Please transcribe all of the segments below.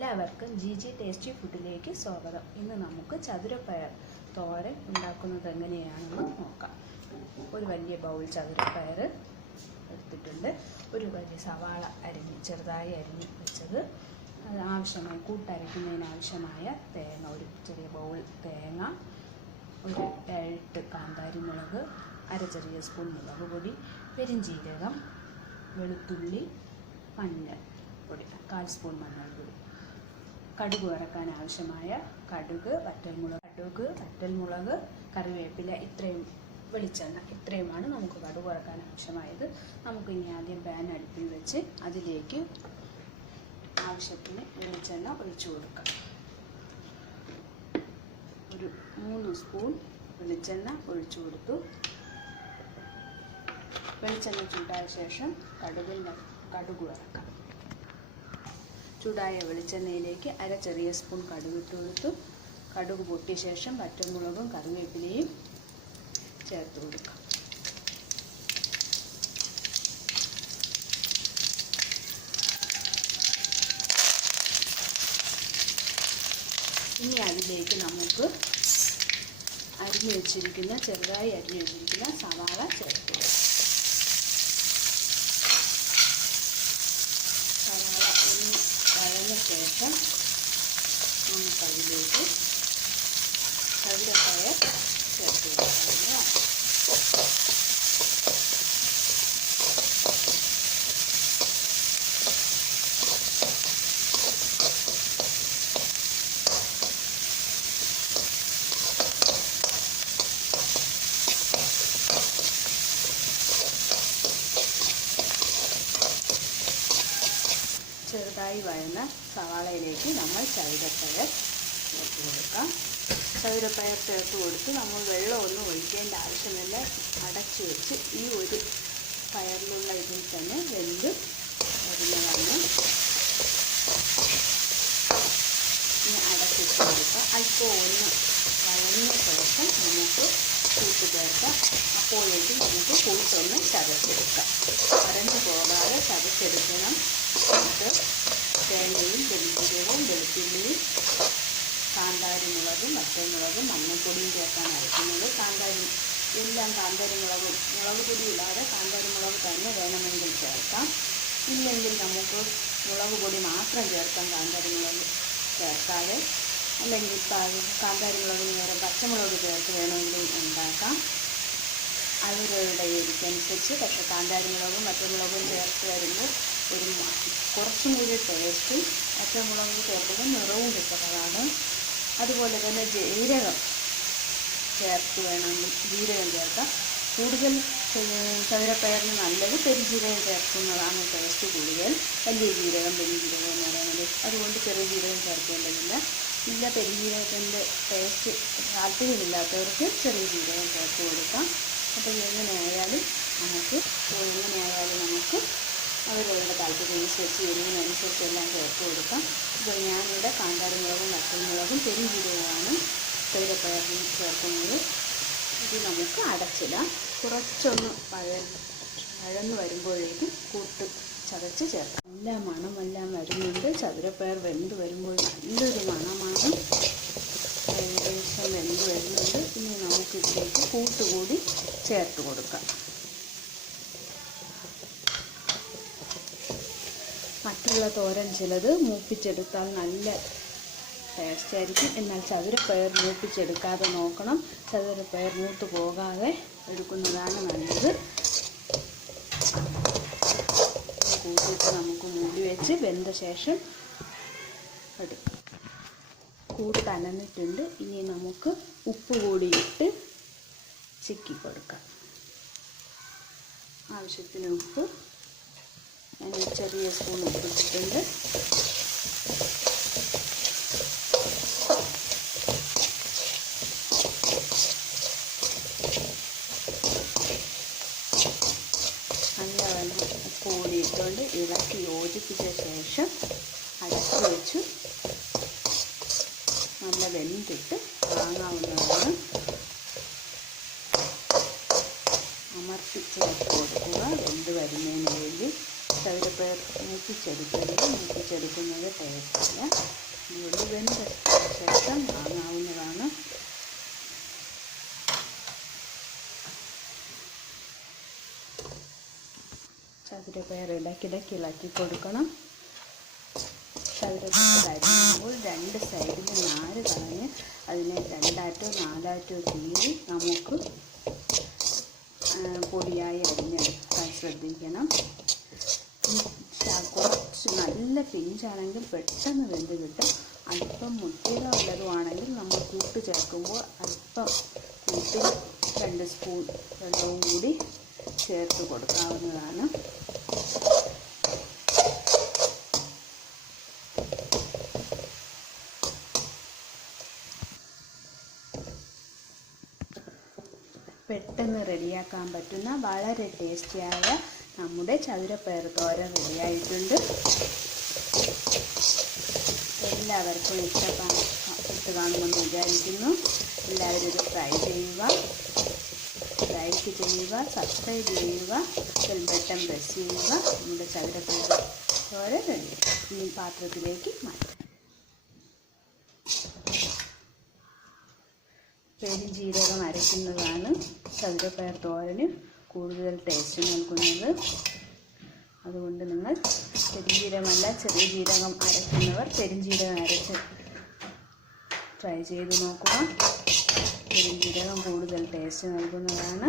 എല്ലാവർക്കും G G tasty ഫുഡിലേക്ക് സ്വാഗതം. ഇന്ന് നമുക്ക് ചതുരപ്പയർ തോരൻ ഉണ്ടാക്കുന്നത് എങ്ങനെയാണെന്ന് നോക്കാം. ഒരു വലിയ ബൗൾ ചതുരപ്പയർ എടുത്തിട്ടുണ്ട്. ഒരു വലിയ സവാള അരിഞ്ഞ് ചെറുതായി അരിഞ്ഞ് വെച്ചത്. അത് ആവശ്യമായ കൂട്ടരയ്ക്കുന്നതിനാവശ്യമായ തേങ്ങ ഒരു ചെറിയ ബൗൾ തേങ്ങ ഒരു എട്ട് കാന്താരി മുളക് അര ചെറിയ സ്പൂൺ മുളക് പൊടി പെരിഞ്ചീരകം വെളുത്തുള്ളി മഞ്ഞൾ പൊടി കാൽ സ്പൂൺ മഞ്ഞൾപ്പൊടി കടുക് വറക്കാൻ ആവശ്യമായ കടുക് വറ്റൽമുളക് കടുക് വറ്റൽമുളക് കറിവേപ്പില ഇത്രയും വെളിച്ചെണ്ണ ഇത്രയുമാണ് നമുക്ക് കടുക് വറക്കാൻ ആവശ്യമായത്. നമുക്ക് ഇനി ആദ്യം പാൻ അടുപ്പിൽ വെച്ച് അതിലേക്ക് ആവശ്യത്തിന് വെളിച്ചെണ്ണ ഒഴിച്ചു കൊടുക്കാം. ഒരു മൂന്ന് സ്പൂൺ വെളിച്ചെണ്ണ ഒഴിച്ചു കൊടുത്തു. വെളിച്ചെണ്ണ ചൂടായ ശേഷം കടുകിൽ കടുക് വറക്കാം. ചൂടായ വെളിച്ചെണ്ണയിലേക്ക് അര ചെറിയ സ്പൂൺ കടുക് ഇട്ട് കൊടുത്തു. കടുക് പൊട്ടിയ ശേഷം പച്ചമുളകും കറിവേപ്പിലയും ചേർത്ത് കൊടുക്കാം. ഇനി അതിലേക്ക് നമുക്ക് അരിഞ്ഞു വെച്ചിരിക്കുന്ന ചെറുതായി അരിഞ്ഞു വെച്ചിരിക്കുന്ന സവാള ചേർത്ത് കൊടുക്കാം സവാള ഒന്ന് വഴഞ്ഞ നമുക്ക് അതിലേക്ക് ചതുരപ്പയർ ചേർത്ത് കൊടുക്കാം. ചെറുതായി വരുന്ന സവാളയിലേക്ക് നമ്മൾ ചവിരപ്പയർ ചേർത്ത് കൊടുക്കാം. ചവിരപ്പയർ ചേർത്ത് കൊടുത്ത് നമ്മൾ വെള്ളമൊന്നും ഒഴിക്കേണ്ട ആവശ്യമില്ല അടച്ചു വെച്ച് ഈ ഒരു പയറിലുള്ള ഇതിൽ തന്നെ വെന്ത് വരുന്നതാണ് ഇനി അടച്ചിട്ട് കൊടുക്കുക അല്പം ഒന്ന് വഴഞ്ഞ ശേഷം നമുക്ക് കൂട്ട് ചേർക്കാം. അപ്പോഴേക്കും നമുക്ക് കൂട്ടൊന്ന് ചതച്ചെടുക്കാം. വരഞ്ഞു പോകാതെ ചതച്ചെടുക്കണം. എന്നിട്ട് മുളകും മറ്റമുളകും മഞ്ഞൾപ്പൊടിയും ചേർക്കാൻ അരയ്ക്കുന്നത് കാന്താരി എല്ലാം കാന്താരി മുളകും. മുളക് പൊടി ഇല്ലാതെ കാന്താരി മുളക് തന്നെ വേണമെങ്കിൽ ചേർക്കാം. ഇല്ലെങ്കിൽ നമുക്ക് മുളക് പൊടി മാത്രം ചേർക്കാം കാന്താരി മുളക് ചേർക്കാതെ. അല്ലെങ്കിൽ കാന്താരി മുളകിന് നേരം പച്ചമുളക് ചേർത്ത് വേണമെങ്കിലും ഉണ്ടാക്കാം. അവരുടെ എരിക്കനുസരിച്ച് പക്ഷേ കാന്താരി മുളകും പച്ചമുളകും ചേർത്ത് വരുമ്പോൾ ഒരു കുറച്ചും കൂടി ടേസ്റ്റും പച്ചമുളക് ചേർക്കുമ്പോൾ നിറവും കിട്ടുന്നതാണ്. അതുപോലെ തന്നെ ജീരകം ചേർത്ത് വേണമെങ്കിൽ ജീരകം ചേർക്കാം. കൂടുതൽ ചതുരപ്പയറിന് നല്ലത് പെരുജീരകം ചേർക്കുന്നതാണ് ടേസ്റ്റ് കൂടുതൽ. വലിയ ജീരകം പെരുജീരകം എന്ന് പറയുന്നത്. അതുകൊണ്ട് ചെറിയ ജീരകം ചേർക്കേണ്ടതില്ല. ഇല്ല പെരുജീരകത്തിന്റെ ടേസ്റ്റ് താല്പര്യമില്ലാത്തവർക്ക് ചെറിയ ജീരകം ചേർത്ത് കൊടുക്കാം. അപ്പോൾ എങ്ങനെയായാലും നമുക്ക് എങ്ങനെയായാലും നമുക്ക് അവരവരുടെ താല്പര്യമനുസരിച്ച് എരിവിനനുസരിച്ച് എല്ലാം ചേർത്ത് കൊടുക്കാം. ഇപ്പോൾ ഞാനിവിടെ കാന്താരി മുളകും വറ്റൽമുളകും പെരുംജീരകമാണ് തൈരപ്പയറിന് ചേർക്കുന്നത്. ഇത് നമുക്ക് അടച്ചിടാം. കുറച്ചൊന്ന് പഴ പഴന്ന് വരുമ്പോഴേക്കും കൂട്ട് ചതച്ച് ചേർക്കാം. നല്ല മണമെല്ലാം വരുന്നുണ്ട്. ചതുരപ്പയർ വെന്ത് വരുമ്പോൾ നല്ലൊരു മണമാണ്. ഏകദേശം വെന്ത് വരുന്നുണ്ട്. ഇനി നമുക്കിതിലേക്ക് കൂട്ടുകൂടി ചേർത്ത് കൊടുക്കാം. മറ്റുള്ള തോരൻ ചിലത് മൂപ്പിച്ചെടുത്താൽ നല്ല ടേസ്റ്റ് ആയിരിക്കും. എന്നാൽ ചതുരപ്പയർ മൂപ്പിച്ചെടുക്കാതെ നോക്കണം. ചതുരപ്പയർ മൂത്ത് പോകാതെ എടുക്കുന്നതാണ് നല്ലത്. കൂട്ടിയിട്ട് നമുക്ക് മൂടി വെച്ച് വെന്ത ശേഷം എടുക്കും കൂട് ഇനി നമുക്ക് ഉപ്പ് കൂടിയിട്ട് ചിക്കി കൊടുക്കാം. ആവശ്യത്തിന് ഉപ്പ് ഞാൻ ഒരു ചെറിയ സ്പൂൺ ഒപ്പിച്ചിട്ടുണ്ട് നല്ലവണ്ണം ഇളക്കി യോജിപ്പിച്ച ശേഷം അടച്ചു വെച്ചു. നല്ല വെന്തിട്ട് വാങ്ങാവുന്നതാണ് അമർത്തി കൊടുക്കുക. വെന്ത് വരുന്നതിന് ചതുരപ്പയർ മൂപ്പിച്ചെടുക്കരുത് ടേസ്റ്റ് ടേസ്റ്റില്ല. അതുകൊണ്ട് വെന്ത ശേഷം വാങ്ങാവുന്നതാണ് ചതുരപ്പയർ ഇടയ്ക്കിടയ്ക്ക് ഇളക്കി കൊടുക്കണം. ചതുരപ്പയർ അരിയുമ്പോൾ രണ്ട് സൈഡിൽ നാല് കളഞ്ഞ് അതിനെ രണ്ടായിട്ടോ നാലാറ്റോ കീറി നമുക്ക് പൊടിയായി അരിഞ്ഞെടുക്കാൻ ശ്രദ്ധിക്കണം. കുറച്ച് നല്ല പിഞ്ചാണെങ്കിൽ പെട്ടെന്ന് വെന്ത് കിട്ടും. അല്പം മുട്ടിക ഉള്ളതുമാണെങ്കിൽ നമ്മൾ കൂട്ട് ചേർക്കുമ്പോൾ അല്പം കൂട്ടിൽ രണ്ട് സ്പൂൺ വെള്ളവും കൂടി ചേർത്ത് കൊടുക്കാവുന്നതാണ്. പെട്ടെന്ന് റെഡിയാക്കാൻ പറ്റുന്ന വളരെ ടേസ്റ്റിയായ നമ്മുടെ ചതുരപ്പയർ തോര റെഡിയായിട്ടുണ്ട്. എല്ലാവർക്കും ഇഷ്ടപ്പെടാൻ ഇട്ട് കാണുമെന്ന് വിചാരിക്കുന്നു. എല്ലാവരും ഇത് ട്രൈ ചെയ്യുക. ലൈക്ക് ചെയ്യുക സബ്സ്ക്രൈബ് ചെയ്യുക ബെൽ ബട്ടൺ പ്രസ് ചെയ്യുക. നമ്മുടെ ചതുരപ്പയർ തോര റെഡി ഈ പാത്രത്തിലേക്ക് മാറ്റാം. പെരുംജീരകം അരയ്ക്കുന്നതാണ്. ചതുരപ്പയർ തോരന് കൂടുതൽ ടേസ്റ്റ് നൽകുന്നത്. അതുകൊണ്ട് നിങ്ങൾ പെരുംജീരകമല്ല ചെറിയ ജീരകം അരയ്ക്കുന്നവർ പെരുംജീരകം അരച്ച് ട്രൈ ചെയ്ത് നോക്കുക. പെരുംജീരകം കൂടുതൽ ടേസ്റ്റ് നൽകുന്നതാണ്.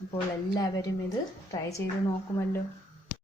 അപ്പോൾ എല്ലാവരും ഇത് ട്രൈ ചെയ്ത് നോക്കുമല്ലോ.